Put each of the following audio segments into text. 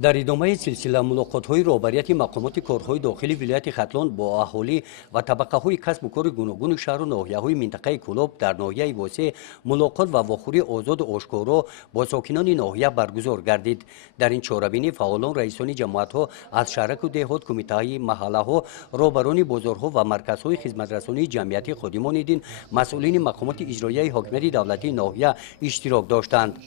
در ادامه سلسله ملاقات‌های رهبریت مقامات کارهای داخلی ولایت ختلان با اهالی و طبقه‌های کسب و کار گوناگون شهر و ناحیه‌های منطقه کلوب در ناحیه واسع ملاقات و واخوری آزاد و آشکارا با ساکنان ناحیه برگزار گردید. در این چهاربینی فعالان رئیسان جماعت‌ها از شهرک و دهات، کمیته‌های محله‌ها، رهبران بازارها و مرکزهای خدمت‌رسانی جمعیتی خادمان دین، مسئولین مقامات اجرایی حاکمیت دولتی ناحیه اشتراک داشتند.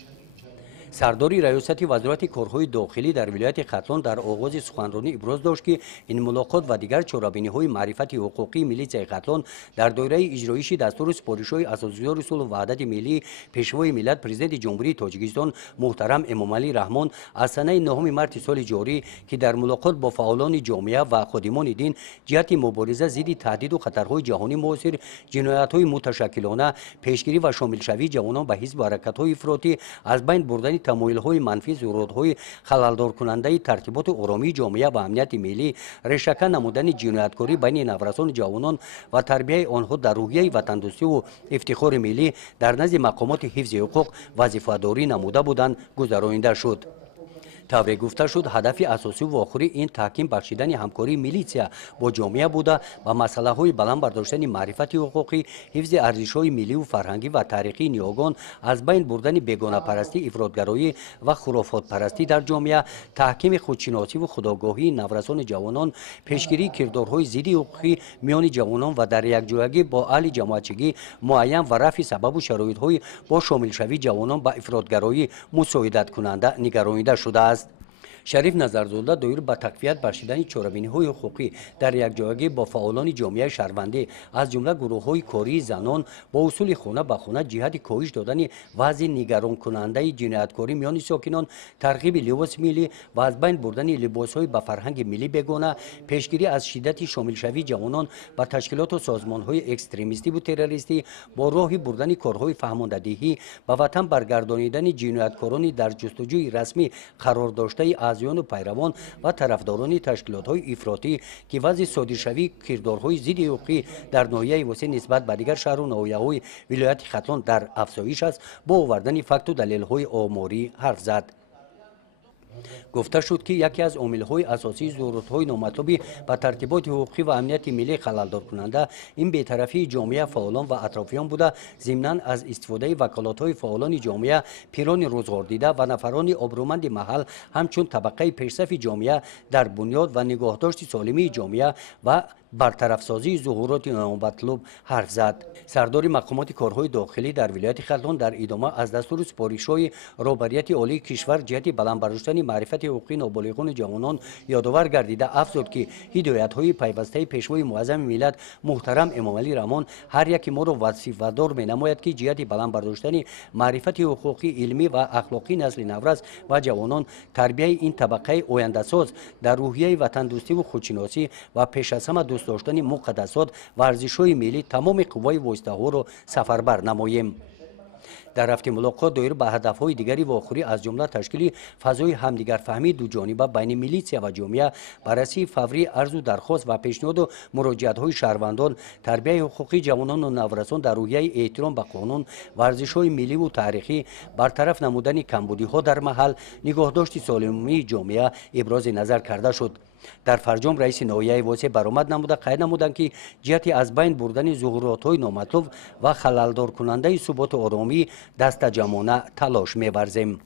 سرداری ریاست وزارت کارهای داخلی در ولایت ختلان در آغاز سخنرانی ابراز داشت که این ملاقات و دیگر چهاربینی‌های معرفت حقوقی میلیسیای ختلان در دایره اجرایش دستور سپارش‌های اساسی‌های صلح و وحدت ملی پیشوای ملت پرزیدنت جمهوری تاجیکستان محترم امامعلی رحمان از سنه 9 مارس سال جاری که در ملاقات با فعالان جامعه و خادمان دین جهت مبارزه ضد تهدید و خطرهای جهانی معاصر، جنایت‌های متشکلانه، پیشگیری و شامل شوی جوانان به حزب و حرکت‌های افراطی، از بین بردن تمایل‌های منفی، ضرورت‌های خلل‌دار کننده ترتیبات آرامی جامعه و امنیت ملی، ریشه‌کن نمودن جنایتکاری بین نورسان جوانان و تربیت آنها در روحیه وطن‌دوستی و افتخار ملی در نزد مقامات حفظ حقوق وظیفه‌داری نموده بودند گذرانیده شد. طوری گفته شد هدف اساسی و آخری این تحکیم بخشیدن همکاری میلیسیا با جامعه بوده و مسئله های بلند برداشتن معرفت حقوقی، حفظ ارزش های ملی و فرهنگی و تاریخی نیاگان، از بین بردن بیگانه پرستی، افراطگرایی و خرافات پرستی در جامعه، تحکیم خودشناسی و خودآگاهی نورسان جوانان، پیشگیری کردارهای ضد حقوقی میان جوانان و در یکجایی با اهل جماعتچگی معین و رفع سبب و شرایط های با شامل شوی جوانان به افراطگرایی مساعدت کننده نگرانیده شده است. شریف نظرزاده دایر به تقویت بخشیدن چهاربینی‌های حقوقی در یکجایی با فعالان جامعه شهروندی از جمله گروه‌های کاری زنان با اصول خانه به خانه جهت کاهش دادن وضع نگران کننده جنایتکاری میان ساکنان، ترغیب لباس ملی و از بین بردن لباس‌های به فرهنگ ملی بیگانه، پیشگیری از شدت شامل شوی جوانان و تشکیلات و سازمان‌های اکستریمیستی و تروریستی با راه بردن کارهای فهماندهی به وطن برگردانیدن جنایتکاران در جستجوی رسمی قرار داشته و پیروان و طرفداران تشکیلات‌های افراطی که وضع صادرشوی کردارهای ضد حقوقی در ناحیه واسع نسبت به دیگر شهر و ناحیه‌های ولایت ختلان در افزایش است با آوردن فکت و دلیل‌های آماری حرف زد. گفته شد که یکی از عامل‌های اساسی ضرورت‌های نامطلوبی و ترتیبات حقوقی و امنیت ملی خلل‌دار کننده این بی‌طرفی جامعه فعالان و اطرافیان بوده، ضمناً از استفاده وکالت‌های فعالان جامعه، پیران روزگار دیده و نفران آبرومند محل همچون طبقه پیشرفت جامعه در بنیاد و نگاهداشت سالمی جامعه و برطرف سازی ظهورات نامطلوب حرف زد. سردار مقامات کارهای داخلی در ولایت ختلان در ادامه از دستور سپارش‌های رهبریت عالی کشور جهت بلند برداشتن معرفت حقوقی نابالغان جوانان یادآور گردیده افزود که هدایت‌های پیوسته پیشوای معظم ملت محترم امامعلی رحمان هر یک ما را وظیفه‌دار می‌نماید که جهت بلند برداشتن معرفت حقوقی علمی و اخلاقی نسل نورس و جوانان، تربیت این طبقه آینده‌ساز در روحیه وطن‌دوستی و خودشناسی و پیش از همه دوست داشتن مقدسات و ارزش‌های ملی تمام قوای وایسته‌ها را سفربر نماییم. در رفت ملاقات دایر به هدف‌های دیگری و آخری از جمله تشکیل فضای همدیگر فهمی دو جانبه بین میلیسیا و جامعه، بررسی فوری عرض و درخواست و پیشنهاد و مراجعت‌های شهروندان، تربیت حقوقی جوانان و نورسان در روحیه احترام به قانون و ارزش‌های ملی و تاریخی، برطرف نمودن کمبودی‌ها در محل، نگاهداشت سالمی جامعه ابراز نظر کرده شد. در فرجام رئیس ناحیه واسع برآمد نموده قید نمودند که جهت از بین بردن ظهورات‌های نامطلوب و خلل‌دار کننده ثبات و آرامی دست جمعانه تلاش می‌ورزیم.